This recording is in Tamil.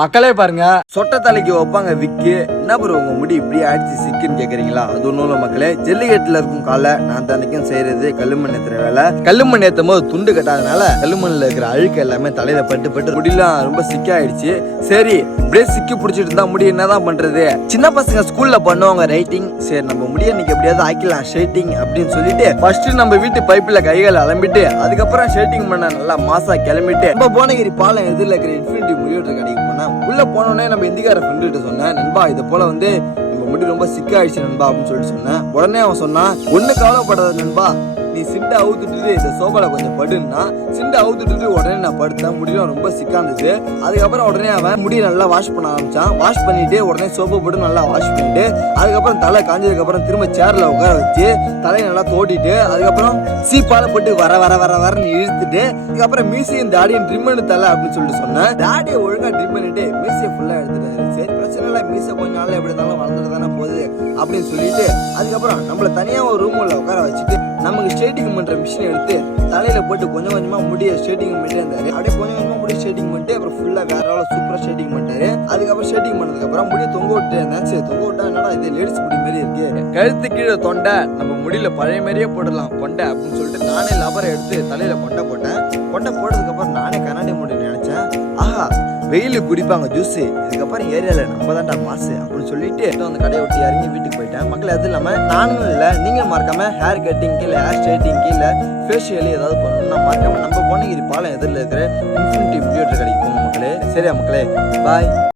மக்களே பாருங்க சொட்ட தலைக்கு வைப்பாங்க விக்கு. என்ன ப்ரோ உங்கள் முடி இப்படி ஆயிடுச்சு? சிக்குன்னு கேட்குறீங்களா அது ஒன்றும் இல்லை மக்களே. ஜல்லிக்கட்டில் இருக்கும் காலை நான் தன்னைக்கும் செய்கிறது கல்லுமண் ஏற்றுற வேலை. கல்லுமண் ஏற்றும் போது துண்டு கட்டாதனால கல்லுமண்ணில் இருக்கிற அழுக்கு எல்லாமே தலையில் பட்டு பட்டு முடியெல்லாம் ரொம்ப சிக்காயிடுச்சு. சரி இப்படியே சிக்கி பிடிச்சிட்டு இருந்தால் முடி என்னதான் பண்ணுறது சின்ன பசங்க ஸ்கூலில் பண்ணுவாங்க ரைட்டிங் சரி நம்ம முடிய இன்னைக்கு எப்படியாவது ஆக்கிலாம் ஷேட்டிங் அப்படின்னு சொல்லிட்டு ஃபர்ஸ்ட் நம்ம வீட்டு பைப்பில் கைகளை அலம்பிட்டு அதுக்கப்புறம் ஷேட்டிங் பண்ண நல்லா மாசா கிளம்பிட்டு நம்ம போனகிரி பாலம் எதிரில் இருக்கிற இன்ஃபினிட்டி முடிவுட்டு கடைக்கு போனேன் உள்ளே போனோடனே நம்ம இந்திக்கார ஃப்ரெண்டுகிட்ட சொன்னேன் நண்பா இதை போல வந்து நம்ம முடி ரொம்ப சிக்காயிடுச்சு நண்பா அப்படின்னு சொல்லிட்டு சொன்னேன். உடனே அவன் சொன்னான் ஒன்று கவலைப்படாத நண்பா நீ சிண்டை அவுத்துட்டு இந்த சோபால கொஞ்சம் படுன்னா சிண்டை அவுத்துட்டு உடனே நான் படுத்தேன். முடியும் ரொம்ப சிக்காந்துச்சு அதுக்கப்புறம் உடனே அவன் முடி நல்லா வாஷ் பண்ண ஆரம்பிச்சான். வாஷ் பண்ணிட்டு உடனே சோப்பு போட்டு நல்லா வாஷ் பண்ணிட்டு அதுக்கப்புறம் தலை காஞ்சதுக்கு அப்புறம் திரும்ப சேர்ல உட்கார வச்சு தலையை நல்லா தோட்டிட்டு அதுக்கப்புறம் சீப்பால போட்டு வர வர வர வரன்னு இழுத்துட்டு அதுக்கப்புறம் மீசையும் தாடியும் ட்ரிம் பண்ணி தலை அப்படின்னு சொல்லிட்டு சொன்னேன். தாடியை ஒழுங்கா ட்ரிம் பண்ணிட்டு மீசையை ஃபுல்லா எடுத்துட்டாரு சரி பிரச்சனை இல்லை மீசை கொஞ்ச நாள் எப்படி இருந்தாலும் வளர்ந்துட்டு தானே போகுது அப்படின்னு சொல்லிட்டு அதுக்கப்புறம் நம்மள தனியாக ஒரு ரூமில் உட்கார வச்சுட்டு நமக்கு ஸ்ட்ரெயிட்டிங் பண்ணுற மிஷின் எடுத்து தலையில் போட்டு கொஞ்சம் கொஞ்சமாக முடிய ஸ்ட்ரெயிட்டிங் பண்ணிட்டே இருந்தாரு. அப்படியே கொஞ்சம் கொஞ்சமாக முடி ஸ்ட்ரெயிட்டிங் பண்ணிட்டு அப்புறம் ஃபுல்லாக வேற ஆள சூப்பராக ஸ்ட்ரெயிட்டிங் பண்ணிட்டாரு. அதுக்கப்புறம் ஸ்ட்ரெயிட்டிங் பண்ணதுக்கப்புறம் முடிய தொங்க விட்டு இருந்தேன் சரி தொங்க விட்டா என்னடா இது லேடிஸ் முடி மாதிரி இருக்கு. கழுத்து கீழே தொண்டை நம்ம முடியல பழைய மாதிரியே போடலாம் கொண்டை அப்படின்னு சொல்லிட்டு நானே லபரை எடுத்து தலையில் கொண்டை போட்டேன். கொண்டை போட்டது வெயில் குடிப்பாங்க ஜூஸ் இதுக்கப்புறம் ஏரியாவில் நம்ம தான்டா மாசு அப்படின்னு சொல்லிட்டு அந்த கடையை விட்டு இறங்கி வீட்டுக்கு போயிட்டேன். மக்கள் அது இல்லாமல் நானும் இல்லை நீங்கள் மறக்காம ஹேர் கட்டிங்க்கு இல்லை ஹேர் ஸ்ட்ரைட்டிங்க்கு இல்லை ஃபேஷியல் ஏதாவது பண்ணணும்னா மறக்காம நம்ம பொண்ணகிரி பாலம் எதிரில் இருக்கிற இன்ஃபினிட்டி பியூட்டர் கடைக்கு போங்க மக்களே. சரியா மக்களே? பாய்